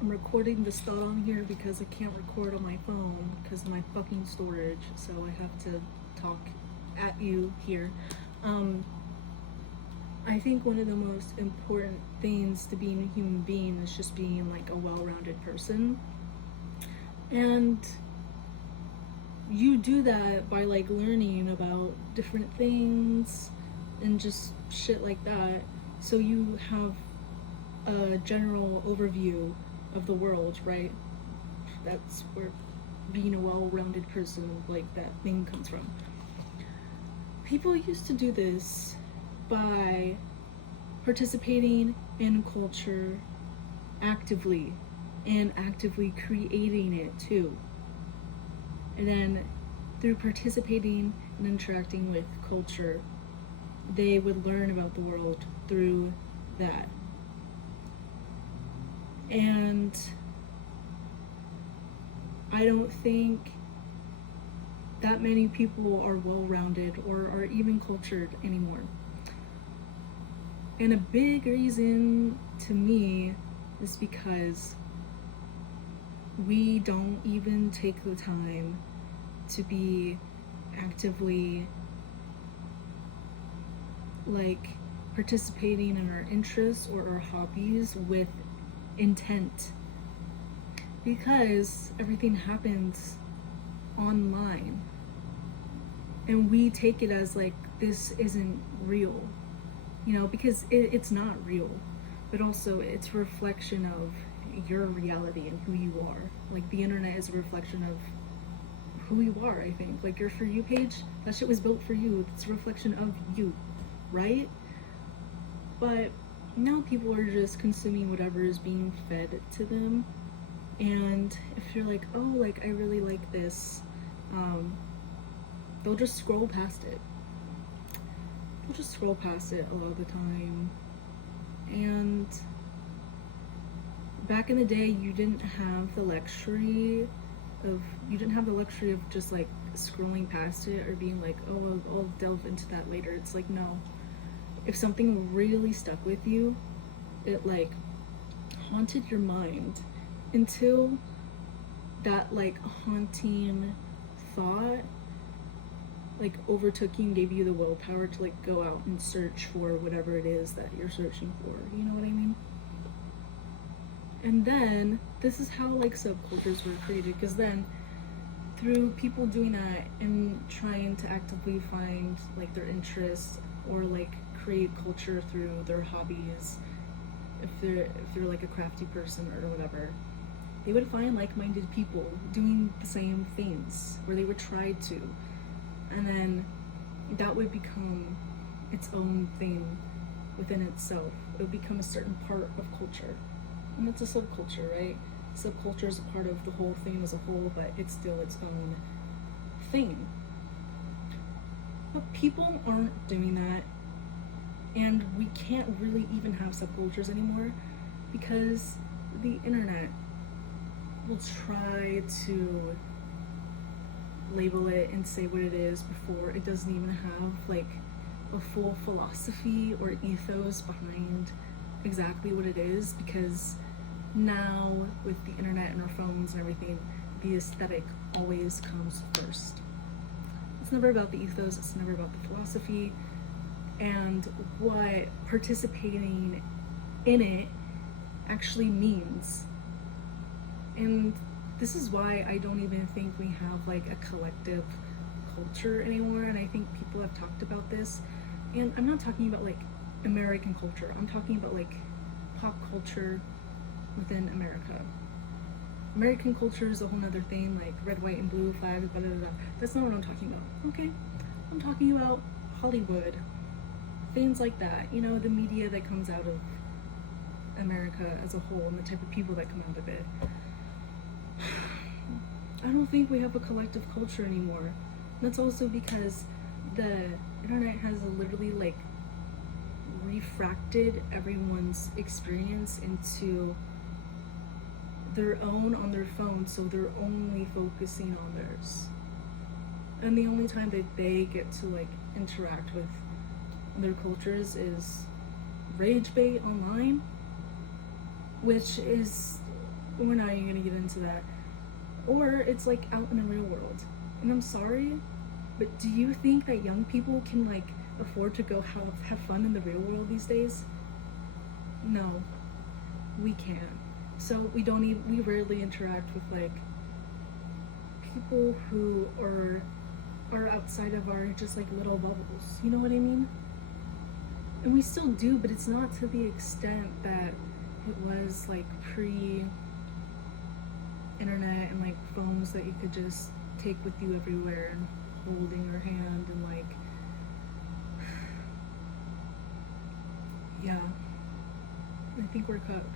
I'm recording this thought on here because I can't record on my phone because of my fucking storage, so I have to talk at you here. I think one of the most important things to being a human being is just being like a well-rounded person. And you do that by like learning about different things and just shit like that. So you have a general overview of the world, right? That's where being a well-rounded person, like that thing, comes from. People used to do this by participating in culture actively and actively creating it too. And then through participating and interacting with culture, they would learn about the world through that. And I don't think that many people are well-rounded or are even cultured anymore. And a big reason to me is because we don't even take the time to be actively like participating in our interests or our hobbies with intent, because everything happens online and we take it as like this isn't real, you know, because it's not real, but also it's a reflection of your reality and who you are. Like the internet is a reflection of who you are. I think like your For You page, that shit was built for you. It's a reflection of you, right? But now people are just consuming whatever is being fed to them. And if you're like, oh, like I really like this, they'll just scroll past it. They'll just scroll past it a lot of the time. And back in the day, you didn't have the luxury of just like scrolling past it or being like, oh, I'll delve into that later. It's like, no. If something really stuck with you, it like haunted your mind until that like haunting thought like overtook you and gave you the willpower to like go out and search for whatever it is that you're searching for. You know what I mean? And then this is how like subcultures were created, because then through people doing that and trying to actively find like their interests or like create culture through their hobbies, if they're like a crafty person or whatever, they would find like-minded people doing the same things, or they would try to, and then that would become its own thing within itself. It would become a certain part of culture, and it's a subculture, right? Subculture is a part of the whole thing as a whole, but it's still its own thing. But people aren't doing that, and we can't really even have subcultures anymore because the internet will try to label it and say what it is before it doesn't even have like a full philosophy or ethos behind exactly what it is, because now with the internet and our phones and everything, the aesthetic always comes first. It's never about the ethos, it's never about the philosophy and what participating in it actually means. And this is why I don't even think we have like a collective culture anymore, and I think people have talked about this. And I'm not talking about like American culture, I'm talking about like pop culture within America. American culture is a whole nother thing, like red, white, and blue flags, blah, blah, blah. That's not what I'm talking about, okay? I'm talking about Hollywood, things like that, you know, the media that comes out of America as a whole and the type of people that come out of it. I don't think we have a collective culture anymore. That's also because the internet has literally like refracted everyone's experience into their own on their phone, so they're only focusing on theirs. And the only time that they get to like interact with their cultures is rage bait online, which is we're not even gonna get into that. Or it's like out in the real world. And I'm sorry, but do you think that young people can like afford to go have fun in the real world these days? No, we can't. So we rarely interact with like people who are outside of our just like little bubbles. You know what I mean? And we still do, but it's not to the extent that it was like pre-internet and like phones that you could just take with you everywhere and holding your hand and like, yeah. I think we're cooked.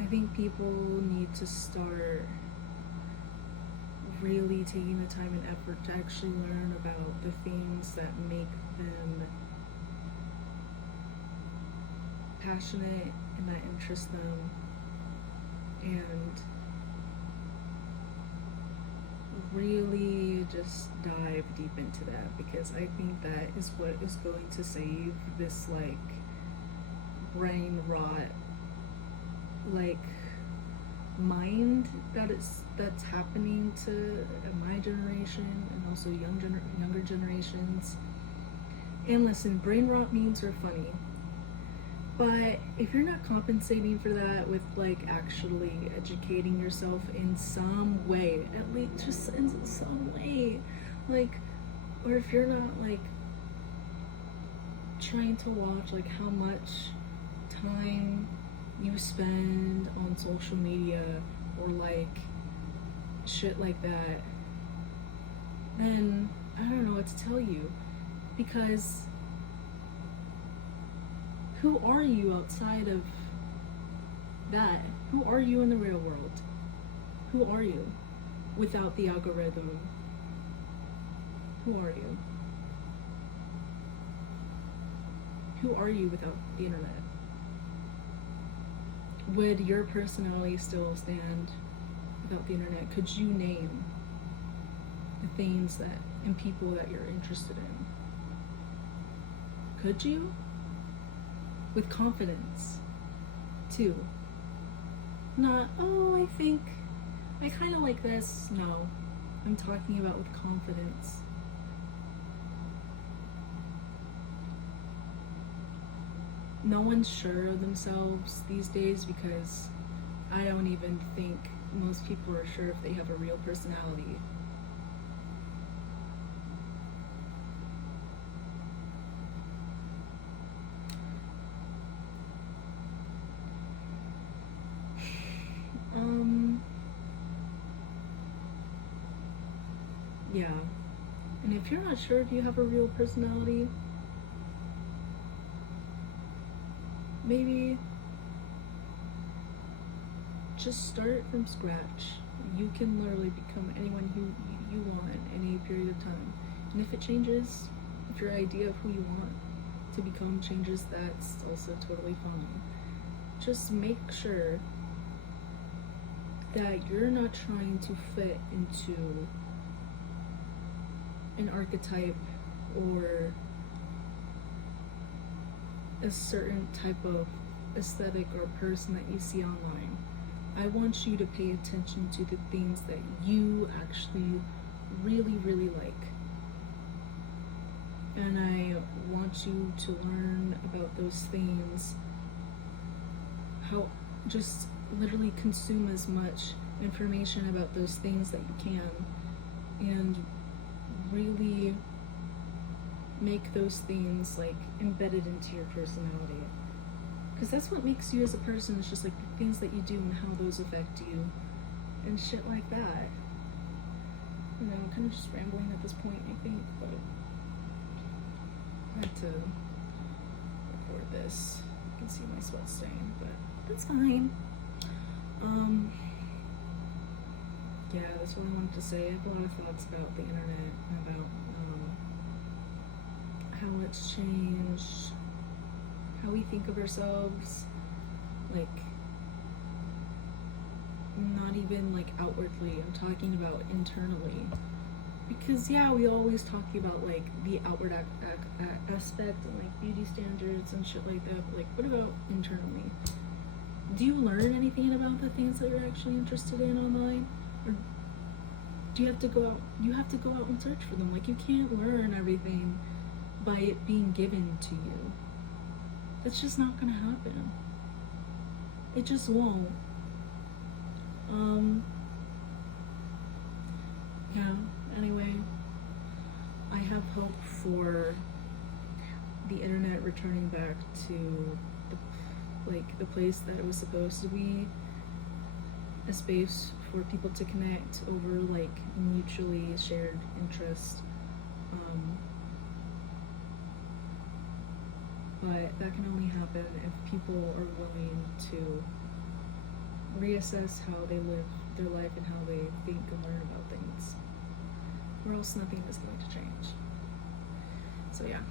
I think people need to start really taking the time and effort to actually learn about the things that make them passionate and that interest them, and really just dive deep into that, because I think that is what is going to save this like brain rot like mind that's happening to my generation and also younger generations. And listen, brain rot memes are funny, but if you're not compensating for that with like actually educating yourself in some way, at least just in some way, like, or if you're not like trying to watch like how much time you spend on social media or like shit like that, then I don't know what to tell you, because who are you outside of that? Who are you in the real world? Who are you without the algorithm? Who are you? Who are you without the internet? Would your personality still stand without the internet? Could you name the things that and people that you're interested in? Could you? With confidence, too. Not, oh, I think I kind of like this. No, I'm talking about with confidence. No one's sure of themselves these days, because I don't even think most people are sure if they have a real personality. Yeah. And if you're not sure if you have a real personality, maybe just start from scratch. You can literally become anyone who you want at any period of time. And if it changes, if your idea of who you want to become changes, that's also totally fine. Just make sure that you're not trying to fit into an archetype or a certain type of aesthetic or person that you see online. I want you to pay attention to the things that you actually really, really like. And I want you to learn about those things, how just literally consume as much information about those things that you can, and really make those things like embedded into your personality, because that's what makes you as a person. It's just like the things that you do and how those affect you and shit like that. You know, I'm kind of just rambling at this point, I think, but I had to record this. You can see my sweat stain, but that's fine. Yeah, that's what I wanted to say. I have a lot of thoughts about the internet and about how it's changed how we think of ourselves, like not even like outwardly. I'm talking about internally. because yeah, we always talk about like the outward aspect and like beauty standards and shit like that. But like, what about internally? Do you learn anything about the things that you're actually interested in online, or do you have to go out? You have to go out and search for them. Like, you can't learn everything by it being given to you. That's just not gonna happen. It just won't. Yeah, anyway, I have hope for the internet returning back to the place that it was supposed to be, a space for people to connect over like mutually shared interest. But that can only happen if people are willing to reassess how they live their life and how they think and learn about things, or else nothing is going to change. So yeah.